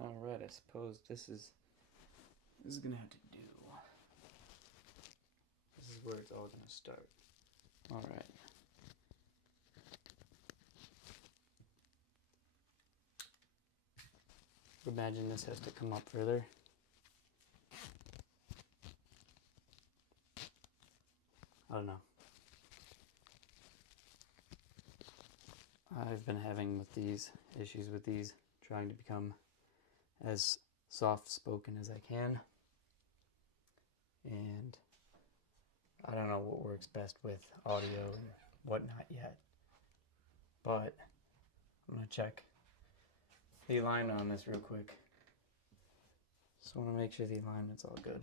Alright, I suppose this is gonna have to do. This is where it's all gonna start. Alright. Imagine this has to come up further. I don't know. I've been having issues with these, trying to become as soft-spoken as I can. And I don't know what works best with audio and whatnot yet. But I'm going to check the alignment on this real quick. Just want to make sure the alignment's all good.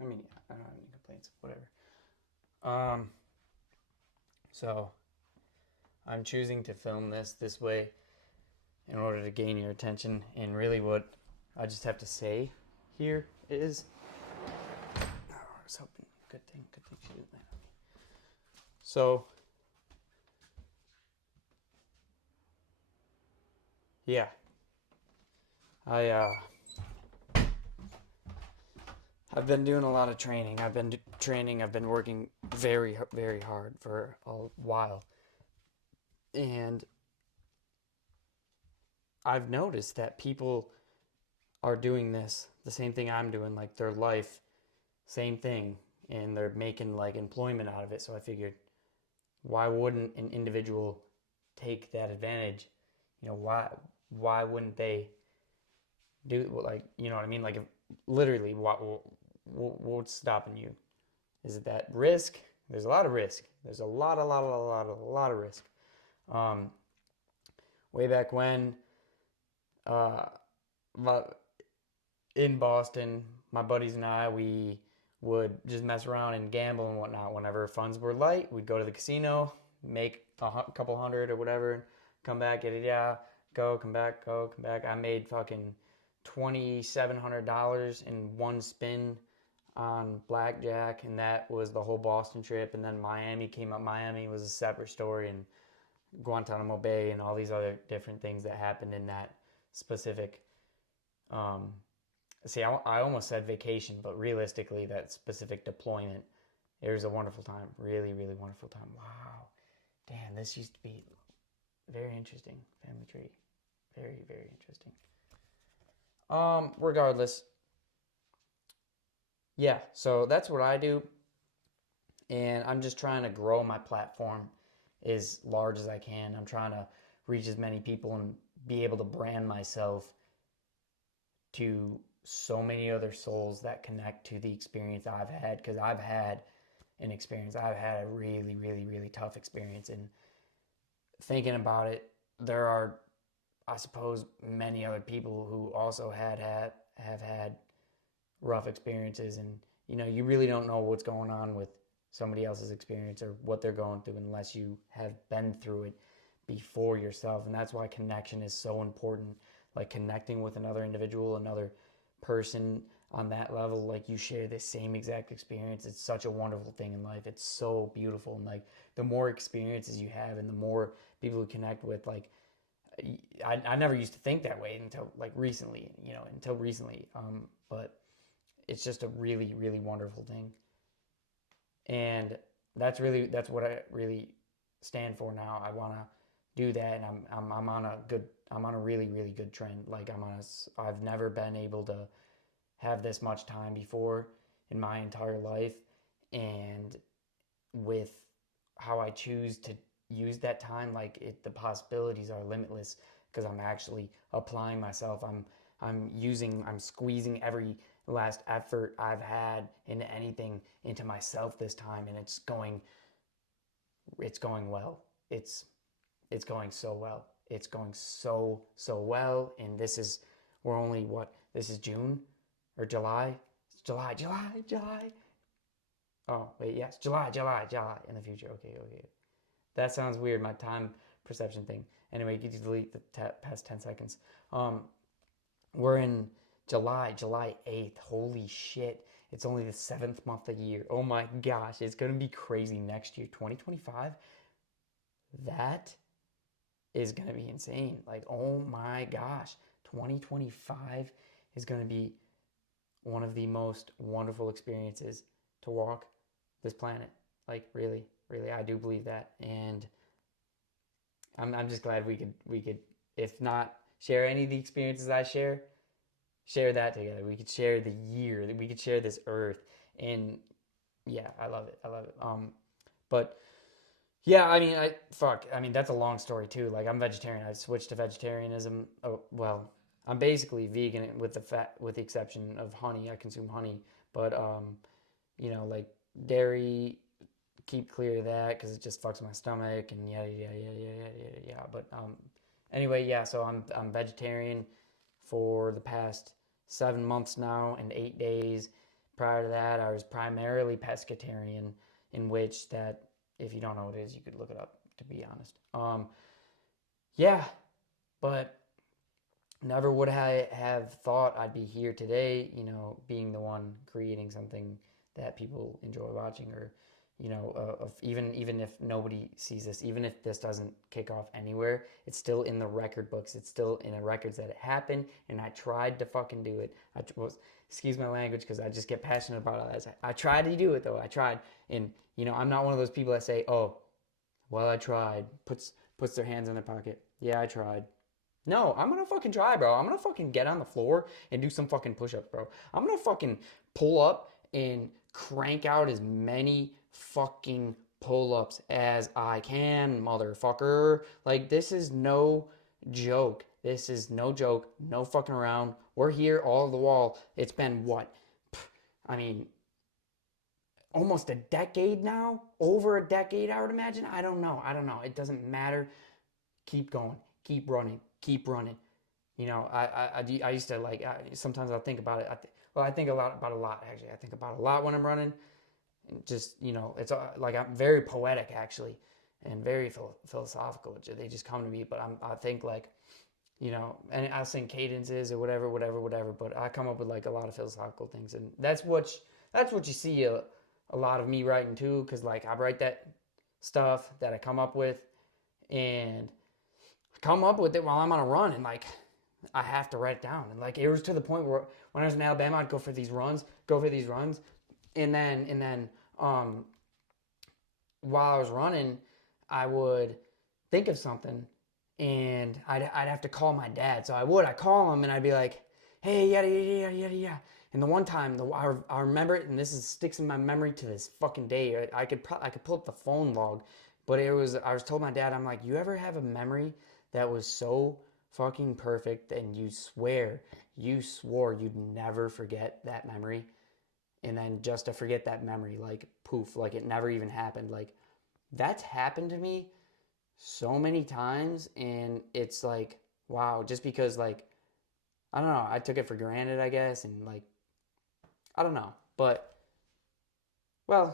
I mean, yeah, I don't have any complaints, whatever. So I'm choosing to film this way in order to gain your attention. And really what I just have to say here is, I was hoping, good thing she didn't land on me. So, yeah, I've been doing a lot of training. I've been working very, very hard for a while. And I've noticed that people are doing this, the same thing I'm doing, like their life, same thing, and they're making like employment out of it. So I figured, why wouldn't an individual take that advantage? You know, why wouldn't they do, like, you know what I mean? Like, if, literally, what's stopping you? Is it that risk? There's a lot of risk. There's a lot of risk. Way back when, uh, in Boston, my buddies and I, we would just mess around and gamble and whatnot. Whenever funds were light, we'd go to the casino, make a couple hundred or whatever, come back, get it, yeah, come back. I made fucking $2,700 in one spin on blackjack, and that was the whole Boston trip. And then Miami came up. Miami was a separate story, and Guantanamo Bay and all these other different things that happened in that specific. See, I almost said vacation, but realistically, that specific deployment, it was a wonderful time. Really, really wonderful time. Wow. Damn, this used to be very interesting. Family tree. Very, very interesting. Regardless. Yeah, so that's what I do. And I'm just trying to grow my platform as large as I can. I'm trying to reach as many people and be able to brand myself to so many other souls that connect to the experience I've had, because I've had an experience. I've had a really, really, really tough experience. And thinking about it, there are, I suppose, many other people who also have had rough experiences. And, you know, you really don't know what's going on with somebody else's experience or what they're going through unless you have been through it before yourself. And that's why connection is so important. Like, connecting with another individual, another person on that level, like you share the same exact experience. It's such a wonderful thing in life. It's so beautiful. And like, the more experiences you have and the more people you connect with, like, I never used to think that way until like recently, but it's just a really, really wonderful thing. And that's what I really stand for now. I want to do that, and I'm on a really, really good trend. Like, I've never been able to have this much time before in my entire life. And with how I choose to use that time, like, the possibilities are limitless, because I'm actually applying myself. I'm squeezing every last effort I've had into anything into myself this time, and it's going well. It's going so well. It's going so well. And we're only, this is June or July? It's July. Oh, wait, yes, July in the future. Okay. That sounds weird, my time perception thing. Anyway, you can delete the past 10 seconds. We're in July 8th. Holy shit. It's only the 7th month of the year. Oh my gosh, it's going to be crazy next year, 2025. That is going to be insane. Like, oh my gosh, 2025 is going to be one of the most wonderful experiences to walk this planet. Like, really, really, I do believe that. And I'm just glad we could, if not share any of the experiences I share that together. We could share the year, we could share this earth. And yeah, I love it. I love it. But yeah, I mean, that's a long story too. Like, I'm vegetarian. I switched to vegetarianism. Oh, well, I'm basically vegan with the exception of honey. I consume honey, but like dairy, keep clear of that because it just fucks my stomach and yada yada yada yada yada yada. But anyway, yeah. So I'm vegetarian for the past 7 months now and 8 days. Prior to that, I was primarily pescatarian, in which that, if you don't know what it is, you could look it up. To be honest, yeah, but never would I have thought I'd be here today. Being the one creating something that people enjoy watching, or even if nobody sees this, even if this doesn't kick off anywhere, it's still in the record books. It's still in the records that it happened, and I tried to fucking do it. Excuse my language because I just get passionate about it. I tried to do it though. I tried, and I'm not one of those people that say, "Oh, well, I tried." Puts their hands in their pocket. Yeah, I tried. No, I'm gonna fucking try, bro. I'm gonna fucking get on the floor and do some fucking push-ups, bro. I'm gonna fucking pull up and crank out as many fucking pull-ups as I can, motherfucker. Like, this is no joke. This is no joke. No fucking around. We're here all the wall. It's been what? I mean, almost a decade now? Over a decade, I would imagine. I don't know. It doesn't matter. Keep going. Keep running. Keep running. I used to like, sometimes I'll think about it. I think a lot about a lot, actually. I think about a lot when I'm running. And just, it's like I'm very poetic, actually, and very philosophical. They just come to me, but I think like, and I'll sing cadences or whatever, but I come up with like a lot of philosophical things. And that's what you see a lot of me writing too, because like I write that stuff that I come up with, and I come up with it while I'm on a run, and like I have to write it down. And like it was to the point where when I was in Alabama, I'd go for these runs, and then while I was running, I would think of something, and I'd have to call my dad. So I'd call him, and I'd be like, "Hey, yada yada yada yada yada." And the one time, I remember it, and this sticks in my memory to this fucking day. I could pull up the phone log, but I was told my dad, I'm like, "You ever have a memory that was so fucking perfect, and you swore you'd never forget that memory, and then just to forget that memory, like poof, like it never even happened." Like, that's happened to me so many times, and it's like, wow, just because like, I don't know, I took it for granted, I guess, and like, I don't know, but I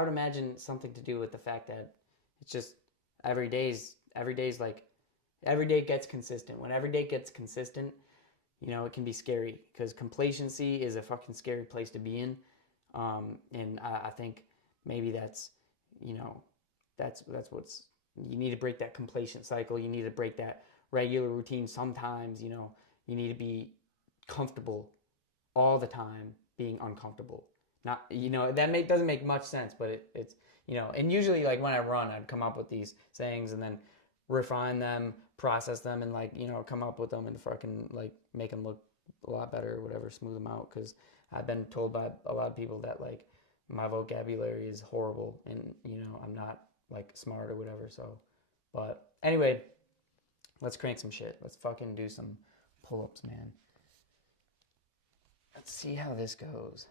would imagine something to do with the fact that it's just every day's like, every day gets consistent. When every day gets consistent, it can be scary because complacency is a fucking scary place to be in. And I think maybe you know, that's what's, you need to break that complacent cycle. You need to break that regular routine. Sometimes, you need to be comfortable all the time being uncomfortable. Not, doesn't make much sense, but it's, and usually like when I run, I'd come up with these sayings and then refine them, process them, and like, come up with them and fucking like make them look a lot better or whatever, smooth them out. Cause I've been told by a lot of people that like my vocabulary is horrible, and, I'm not like smart or whatever. So, but anyway, let's crank some shit. Let's fucking do some pull-ups, man. Let's see how this goes.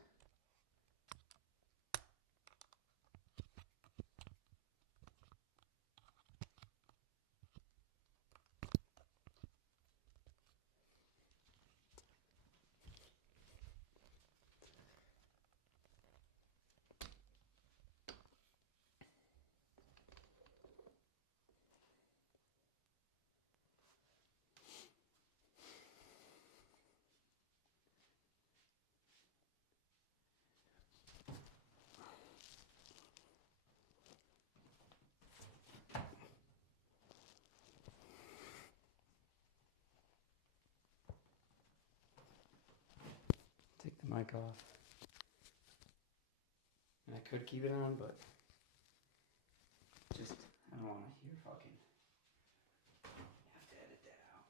mic off. And I could keep it on, but just, I don't want to hear fucking. Have to edit that out.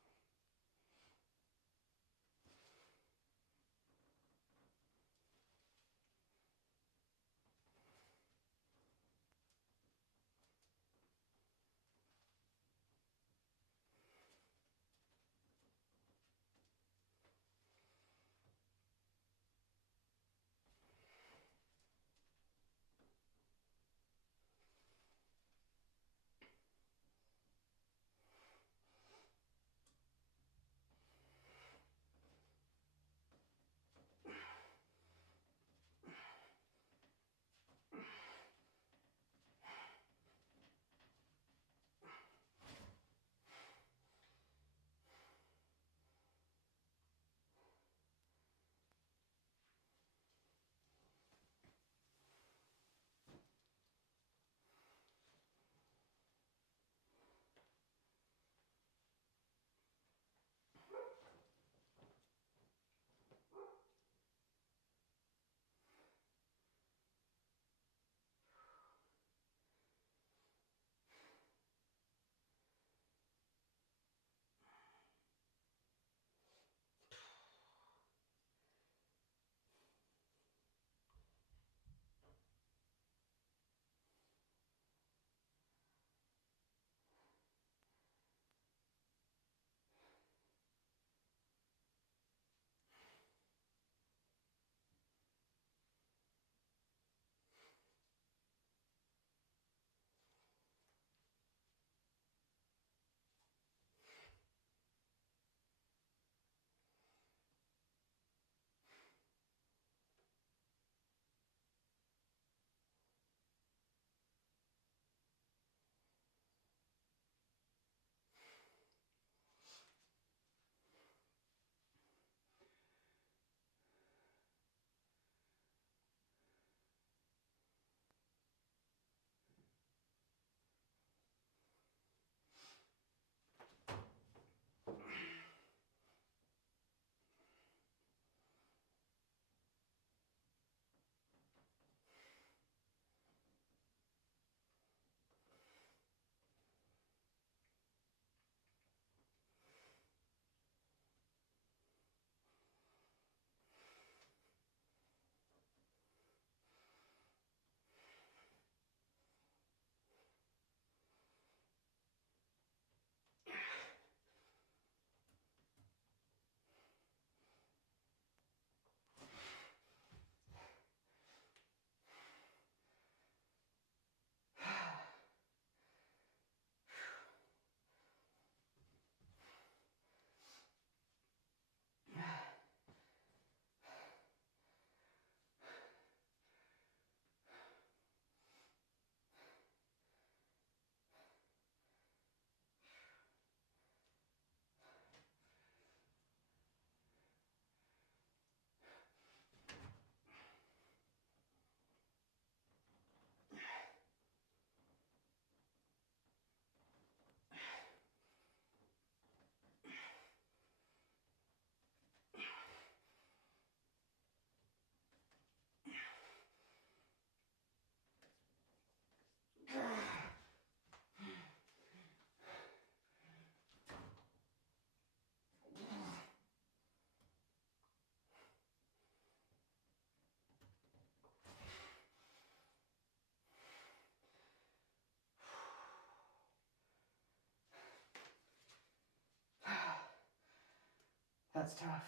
That's tough.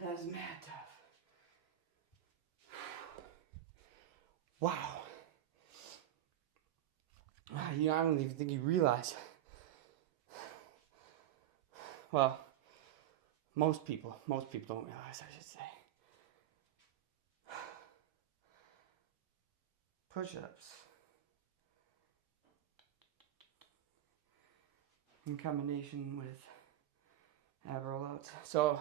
That is mad tough. Wow. You know, I don't even think you realize. Well, most people don't realize, I should say. Push-ups. In combination with ab rollouts. So,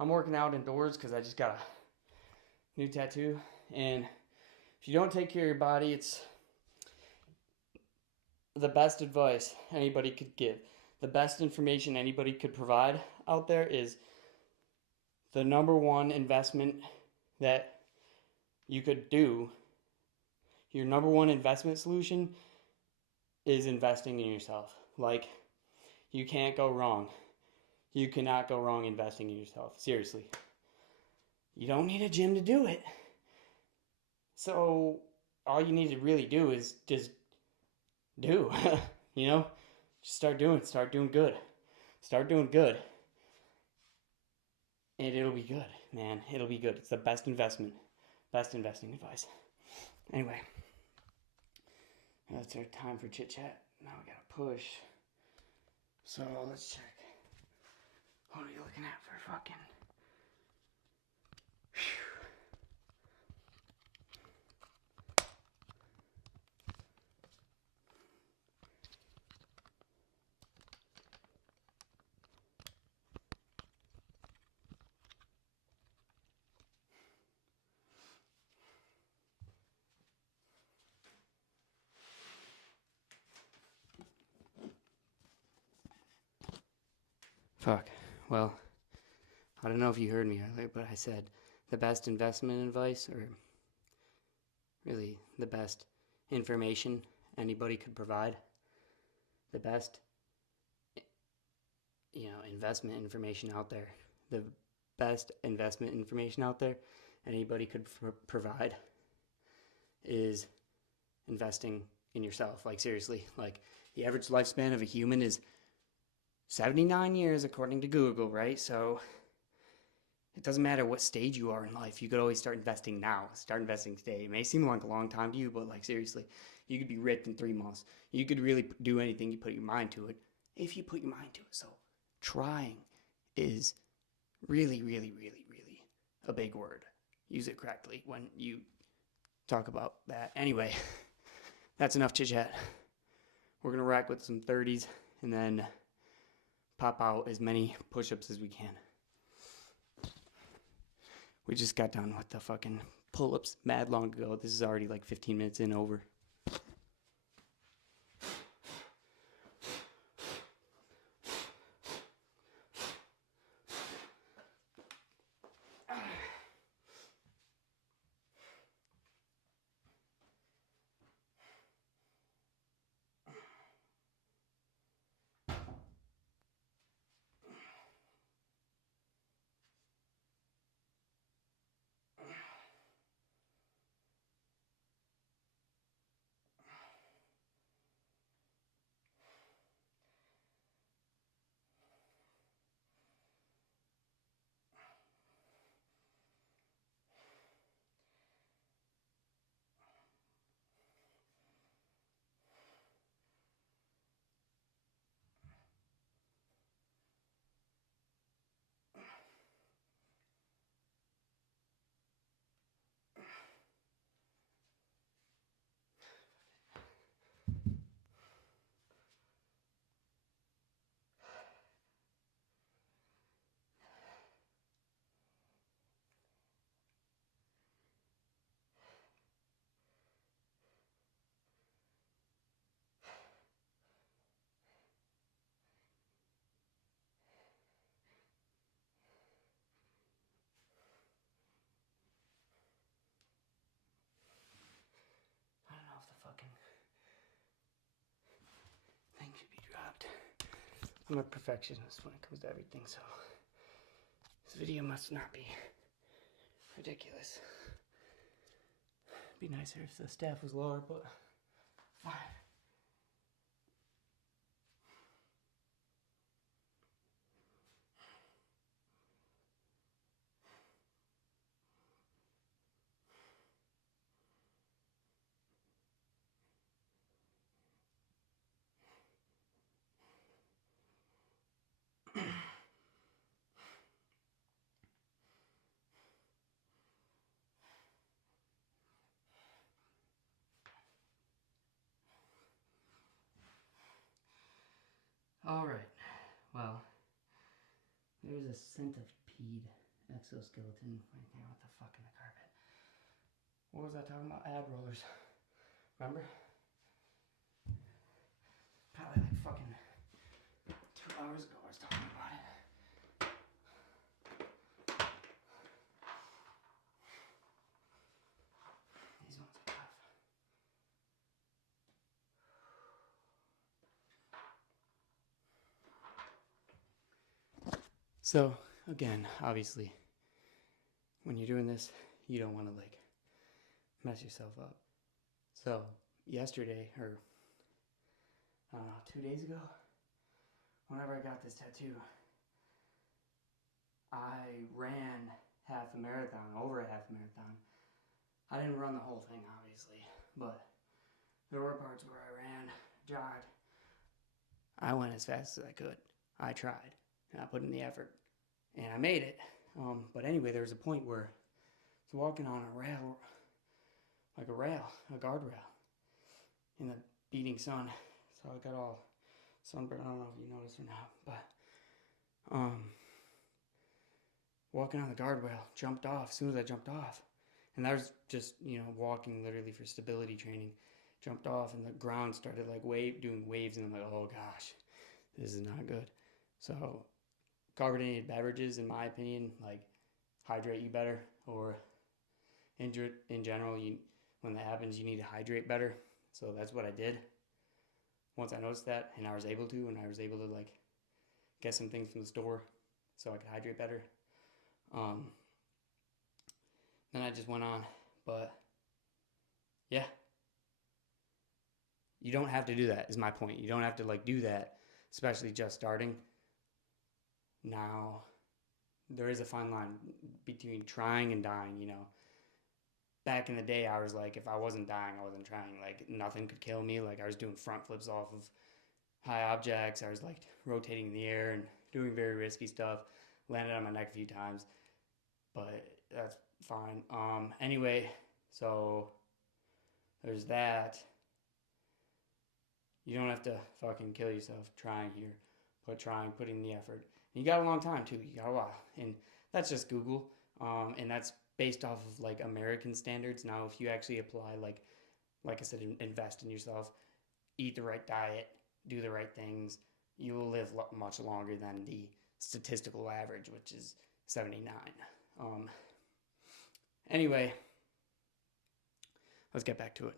I'm working out indoors because I just got a new tattoo. And if you don't take care of your body, it's the best advice anybody could give. The best information anybody could provide out there is the number one investment that you could do, your number one investment solution is investing in yourself. Like, you can't go wrong. You cannot go wrong investing in yourself. Seriously. You don't need a gym to do it. So, all you need to really do is just do. You know? Just start doing good. Start doing good. And it'll be good, man. It'll be good. It's the best investment. Best investing advice. Anyway. That's our time for chit chat. Now we gotta push. So let's check. What are you looking at for fucking? Fuck. Well, I don't know if you heard me earlier, but I said the best investment advice, or really the best information anybody could provide. The best, investment information out there. The best investment information out there anybody could provide is investing in yourself. Like, seriously, like, the average lifespan of a human is 79 years according to Google, right? So it doesn't matter what stage you are in life. You could always start investing now. Start investing today. It may seem like a long time to you, but like, seriously, you could be rich in 3 months. You could really do anything you put your mind to it, if you put your mind to it. So trying is really, really, really, really a big word. Use it correctly when you talk about that. Anyway, that's enough chit chat. We're going to rack with some 30s and then pop out as many push-ups as we can. We just got done with the fucking pull-ups mad long ago. This is already like 15 minutes in over. Thing should be dropped. I'm a perfectionist when it comes to everything, so this video must not be ridiculous. It'd be nicer if the staff was lower, but fine. Alright, well, there's a centipede exoskeleton right there. What the fuck in the carpet? What was I talking about? Ab rollers. Remember? Probably like fucking 2 hours ago I was talking about it. So again, obviously, when you're doing this, you don't want to like mess yourself up. So yesterday, or I don't know, 2 days ago, whenever I got this tattoo, I ran half a marathon, over a half marathon. I didn't run the whole thing, obviously, but there were parts where I ran, jogged. I went as fast as I could. I tried, and I put in the effort, and I made it. But anyway, there was a point where I was walking on a rail, like a guardrail, in the beating sun. So I got all sunburned. I don't know if you noticed or not, but walking on the guardrail, jumped off. As soon as I jumped off, and that was just walking literally for stability training. Jumped off, and the ground started like doing waves, and I'm like, oh gosh, this is not good. So carbonated beverages, in my opinion, like hydrate you better, or in general, when that happens, you need to hydrate better. So that's what I did. Once I noticed that, and I was able to like get some things from the store so I could hydrate better. Then I just went on, but yeah, you don't have to do that, is my point. You don't have to like do that, especially just starting. Now, there is a fine line between trying and dying, Back in the day, I was like, if I wasn't dying, I wasn't trying. Like, nothing could kill me. Like, I was doing front flips off of high objects. I was like rotating in the air and doing very risky stuff. Landed on my neck a few times, but that's fine. Anyway, so there's that. You don't have to fucking kill yourself trying here, but putting the effort. And you got a long time too. You got a while, and that's just Google. And that's based off of like American standards. Now, if you actually apply like I said, invest in yourself, eat the right diet, do the right things, you will live much longer than the statistical average, which is 79. Anyway, let's get back to it.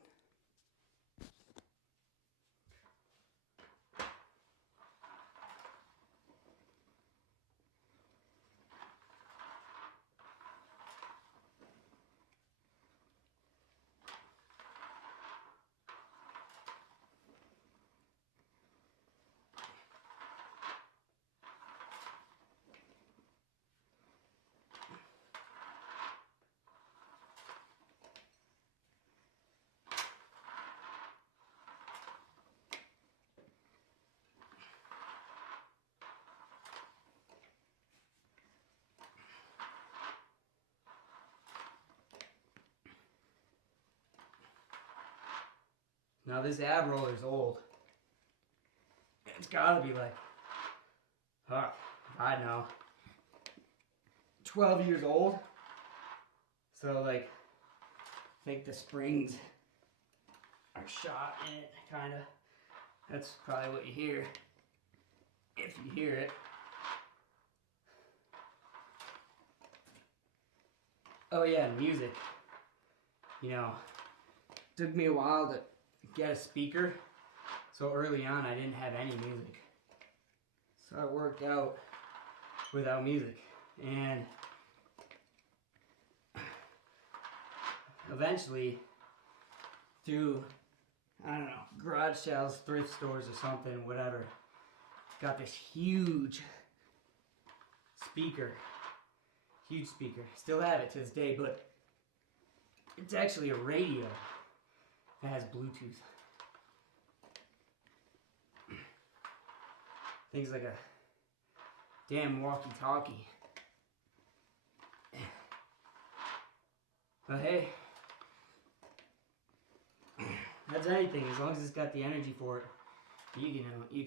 Now this ab roller's old. It's gotta be like, I know, 12 years old. So like, I think the springs are shot in it, kinda. That's probably what you hear, if you hear it. Oh yeah, and music. Took me a while to get a speaker. So early on, I didn't have any music. So I worked out without music. And eventually, through, I don't know, garage sales, thrift stores or something, whatever, got this huge speaker. Huge speaker. Still have it to this day, but it's actually a radio that has Bluetooth. Things like a damn walkie-talkie. But hey, that's anything. As long as it's got the energy for it, you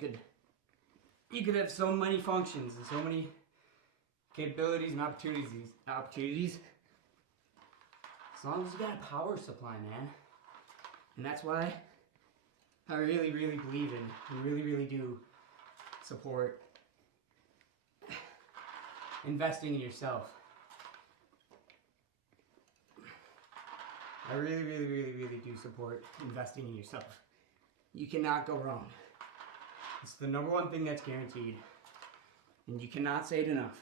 could have so many functions and so many capabilities and opportunities. As long as you got a power supply, man. And that's why I really, really believe in, and really, really do support investing in yourself. I really, really, really, really do support investing in yourself. You cannot go wrong. It's the number one thing that's guaranteed. And you cannot say it enough.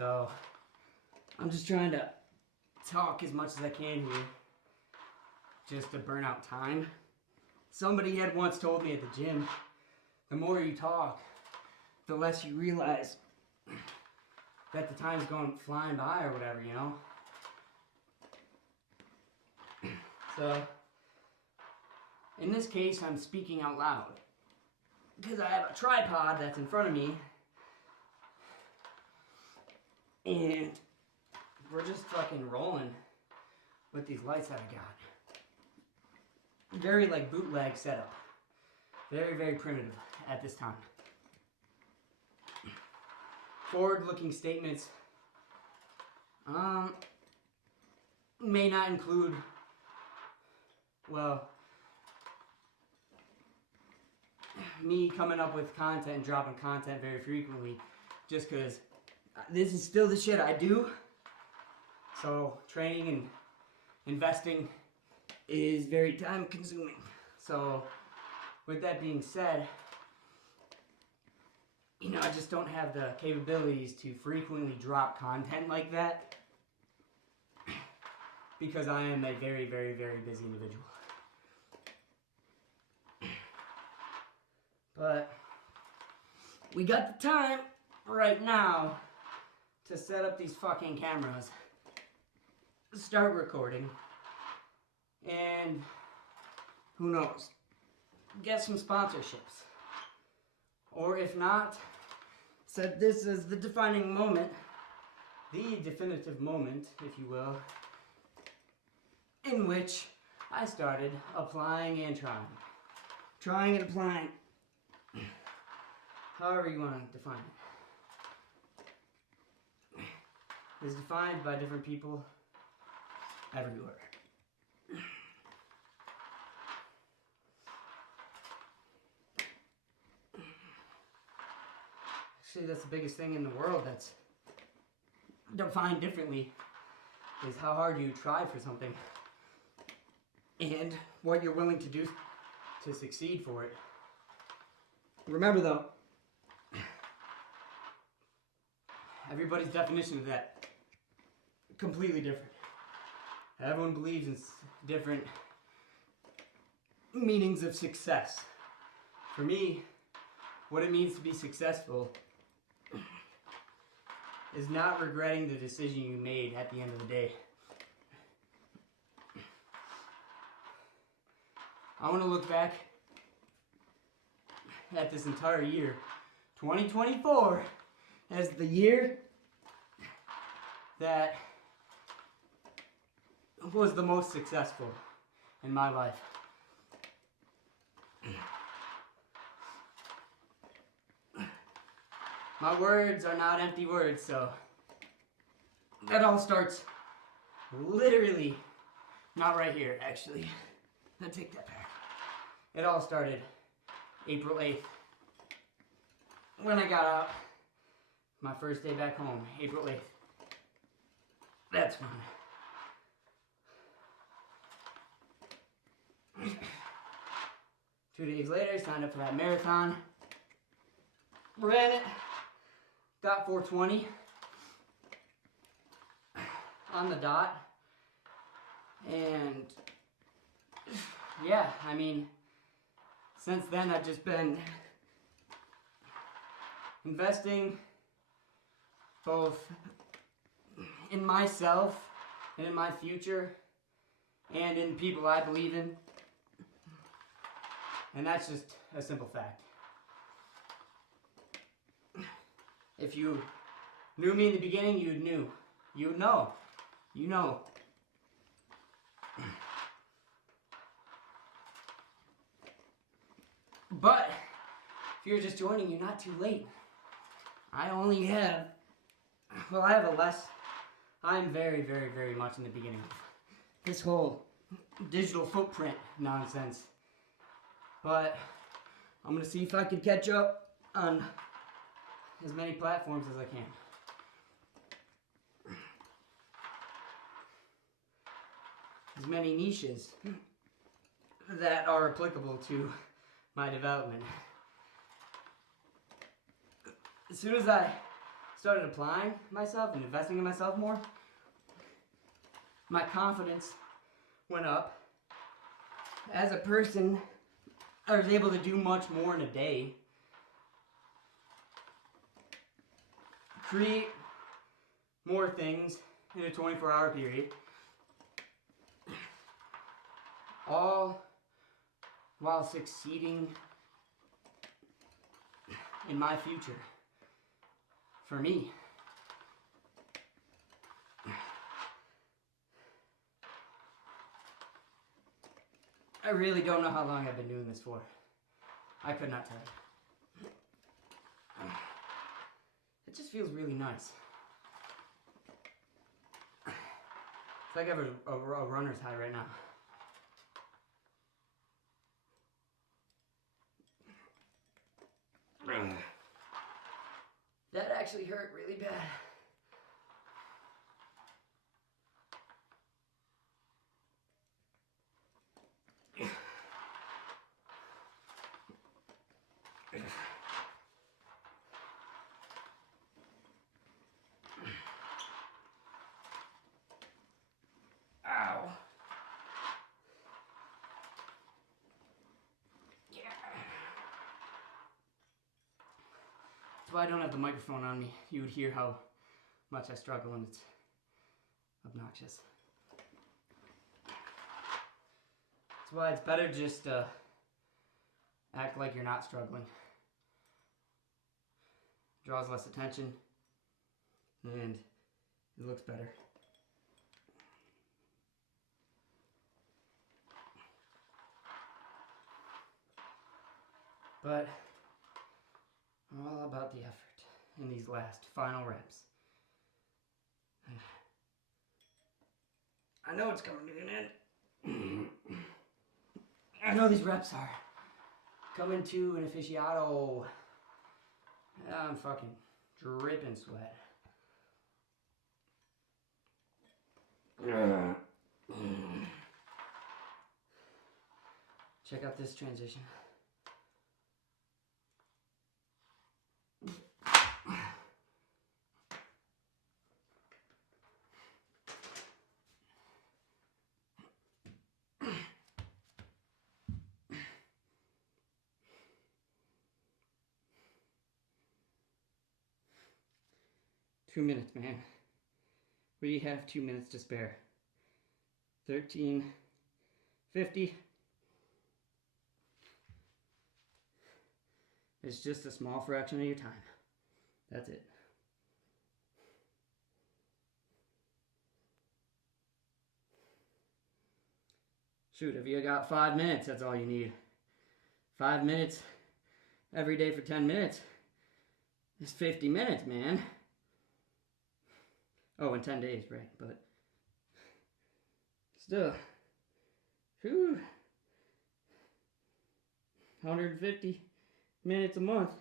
So I'm just trying to talk as much as I can here, just to burn out time. Somebody had once told me at the gym, the more you talk, the less you realize that the time's going flying by or whatever, you know? So, in this case, I'm speaking out loud because I have a tripod that's in front of me, and we're just fucking rolling with these lights that I got. Very like bootleg setup. Very, very primitive at this time. Forward-looking statements may not include, well, me coming up with content and dropping content very frequently, just because this is still the shit I do. So training and investing is very time consuming. So with that being said, you know, I just don't have the capabilities to frequently drop content like that because I am a very, very, very busy individual. But we got the time right now to set up these fucking cameras, start recording, and who knows, get some sponsorships. Or if not, said this is the defining moment, the definitive moment, if you will, in which I started applying and trying. Trying and applying. However you want to define it. Is defined by different people everywhere. Actually, that's the biggest thing in the world that's defined differently, is how hard you try for something and what you're willing to do to succeed for it. Remember though, everybody's definition of that completely different. Everyone believes in different meanings of success. For me, what it means to be successful is not regretting the decision you made at the end of the day. I want to look back at this entire year, 2024, as the year that was the most successful in my life. My words are not empty words, so that all starts literally, not right here, actually. I take that back. It all started April 8th, when I got out, my first day back home, April 8th. That's fun. 2 days later, signed up for that marathon. Ran it. Got 4:20 on the dot. And yeah, I mean, since then I've just been investing both in myself and in my future and in people I believe in. And that's just a simple fact. If you knew me in the beginning, you would know. You know. But if you're just joining, you're not too late. I have a less. I'm very, very, very much in the beginning of this whole digital footprint nonsense. But I'm going to see if I can catch up on as many platforms as I can. As many niches that are applicable to my development. As soon as I started applying myself and investing in myself more, my confidence went up. As a person, I was able to do much more in a day. Create more things in a 24-hour period. All while succeeding in my future. For me. I really don't know how long I've been doing this for. I could not tell you. It just feels really nice. It's like I have a runner's high right now. That actually hurt really bad. Ow. Yeah. That's why I don't have the microphone on me. You would hear how much I struggle and it's obnoxious. That's why it's better just act like you're not struggling. Draws less attention and it looks better. But I'm all about the effort in these last final reps. I know it's coming to an end. I know these reps are coming to an aficionado. I'm fucking dripping sweat. Check out this transition. Two minutes, man. We have 2 minutes to spare. 13:50. It's just a small fraction of your time. That's it. Shoot, if you got 5 minutes, that's all you need. 5 minutes every day for 10 minutes is 50 minutes, man. Oh, in 10 days, right? But still, whew, 150 minutes a month.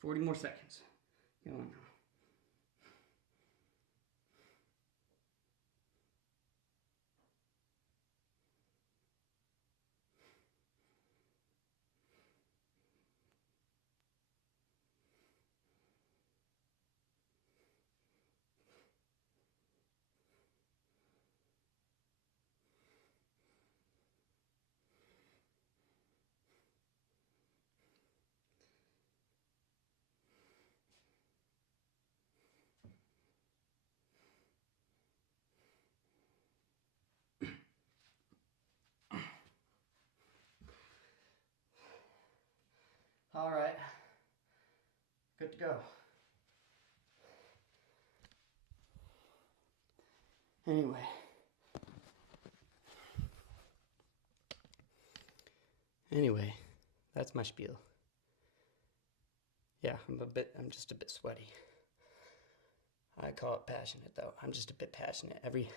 40 more seconds. Go on. All right, good to go. Anyway, that's my spiel. Yeah, I'm just a bit sweaty. I call it passionate though. I'm just a bit passionate. Every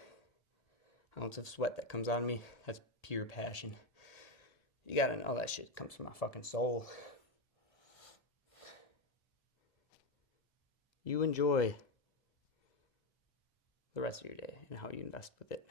ounce of sweat that comes on me, that's pure passion. You gotta know that shit comes from my fucking soul. You enjoy the rest of your day and how you invest with it.